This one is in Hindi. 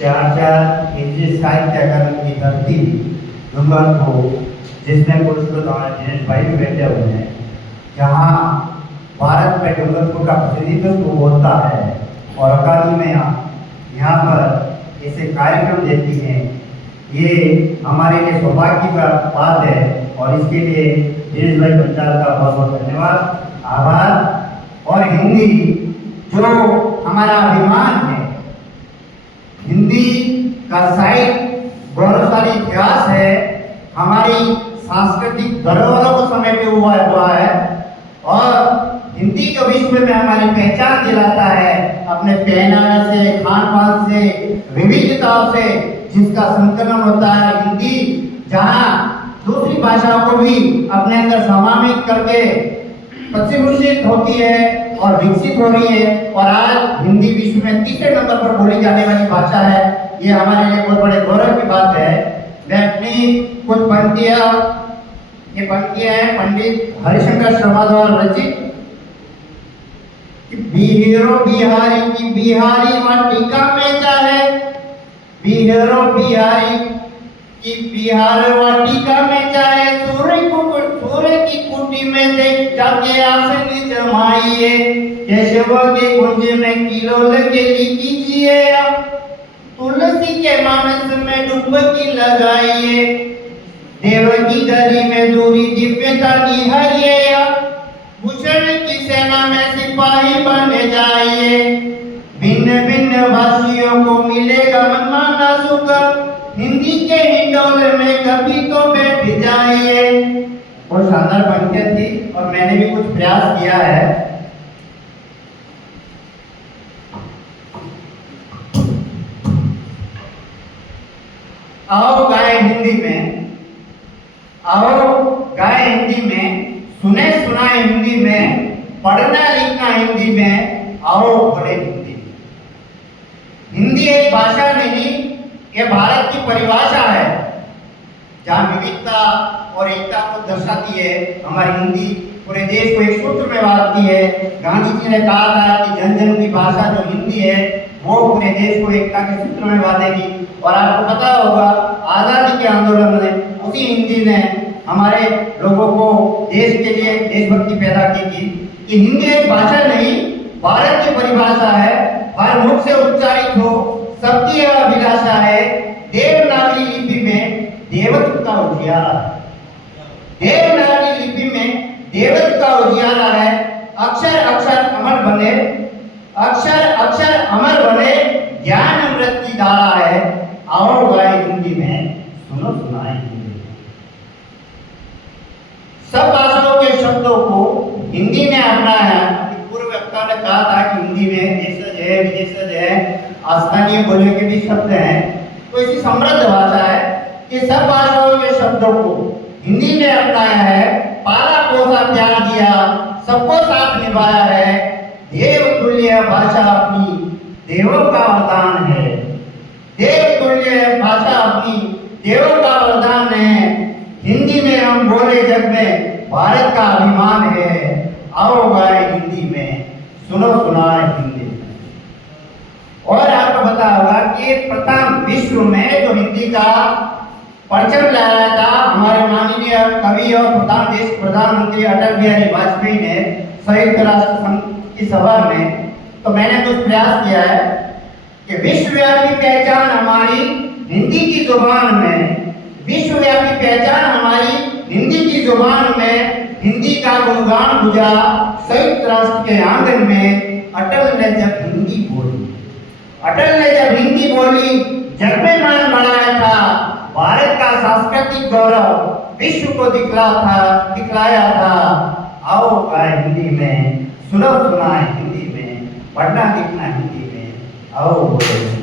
चार हिंदी साहित्य अकादमी की धरती डूंगरपुर, जिसमें पुरस्कृत हमारे दिनेश भाई भी बैठे हुए हैं, जहाँ भारत में डूंगरपुर का प्रतिनिधित्व होता है और अकादमी यहाँ पर ऐसे कार्यक्रम देती हैं। ये हमारे लिए सौभाग्य का बात है और इसके लिए दिनेश भाई पंचाल का बहुत बहुत धन्यवाद, आभार। और हिंदी जो हमारा अभिमान है, हिंदी का साहित्य गौरवशाली इतिहास है, हमारी सांस्कृतिक धरोहरों को समेटे हुआ है और हिंदी को विश्व में हमारी पहचान दिलाता है अपने पहनावे से, खान पान से, विविधताओं से जिसका संकलन होता है। हिंदी जहाँ दूसरी भाषाओं को भी अपने अंदर समावित करके प्रतिष्ठित होती है और विकसित हो रही है और आज हिंदी विश्व में तीसरे नंबर पर बोली जाने वाली भाषा है। ये हमारे लिए बहुत बड़े गौरव की बात है। मैं अपनी कुछ पंक्तियां हैं पंडित हरिशंकर शर्मा द्वारा रचित। बिहारो बिहारी की बिहारी वाटिका में चाहे, बिहारो बिहारी की बिहार वाटिका में चाहे, सूर्य की कुटी में देख जाके आसन जमाइए, केशव के कुंज में किलो लगे लीजिए, तुलसी के मानस में डुबकी लगाइए, देव की दरी में दूरी दिव्यता निहारिए, भूषण की सेना में सिपाही बन जाइए, भिन्न भिन्न भाषियों को मिलेगा मनमाना सुख, हिंदी के हिंडोले में कभी तो बैठ जाइए। बहुत शानदार पंक्तियां थी और मैंने भी कुछ प्रयास किया है। आओ गाए हिंदी में, आओ गाए हिंदी में, सुने सुनाए हिंदी में, पढ़ना लिखना हिंदी में, आओ बोले हिंदी। हिंदी एक भाषा नहीं, ये भारत की परिभाषा है जहाँ विविधता और एकता को दर्शाती है। हमारी हिंदी पूरे देश को एक सूत्र में बांधती है। गांधी जी ने कहा था कि जन जन की भाषा जो हिंदी है वो पूरे देश को एकता के सूत्र में बांधेगी। और आपको पता होगा आज़ादी के आंदोलन में उसी हिंदी ने हमारे लोगों को देश के लिए देशभक्ति पैदा की थी। कि हिंदी एक भाषा नहीं, भारत की परिभाषा है, हर मुख से उच्चारित हो, सबकी अभिलाषा है। देवनागरी लिपि में देवत्व का उजियारा है, देवनागरी लिपि में देवत्व का उजियारा है। अक्षर अक्षर अमर बने, अक्षर अक्षर अमर बने, ज्ञान अमृत की धारा है। आओ गाए हिंदी में, सुनो सुनाए हिंदी में। सब भाषाओं के शब्दों को हिंदी ने अपनाया। पूर्व वक्ता ने कहा था कि हिंदी में देशज है, विदेशज है, स्थानीय बोलियों के भी शब्द हैं। तो ऐसी समृद्ध भाषा है कि सब भाषाओं के शब्दों को हिंदी ने अपनाया है, पाला पोसा प्यार दिया, सबको साथ निभाया है। देव तुल्य भाषा अपनी देवों का वरदान है, देव तुल्य भाषा अपनी देवों का वरदान है। हिंदी में हम बोले जग में भारत का अभिमान है। आओ गाए हिंदी में, सुनो सुनाए हिंदी में। और आपको पता होगा कि प्रथम विश्व में जो हिंदी का परचम लाया था हमारे माननीय कवि और प्रधानमंत्री अटल बिहारी वाजपेयी ने संयुक्त राष्ट्र संघ की सभा में। तो मैंने कुछ प्रयास किया है कि विश्वव्यापी पहचान हमारी हिंदी की जुबान में, विश्वव्यापी पहचान हमारी हिंदी की जुबान में, हिंदी का गुणगान गुजा संयुक्त राष्ट्र के आंगन में। अटल ने जब हिंदी बोली, अटल ने जब हिंदी बोली, जग में मान बढ़ाया था, भारत का सांस्कृतिक गौरव विश्व को दिखलाया था। आओ गाए हिंदी में, सुनो सुनाए हिंदी में, पढ़ना लिखना हिंदी में, आओ बोले।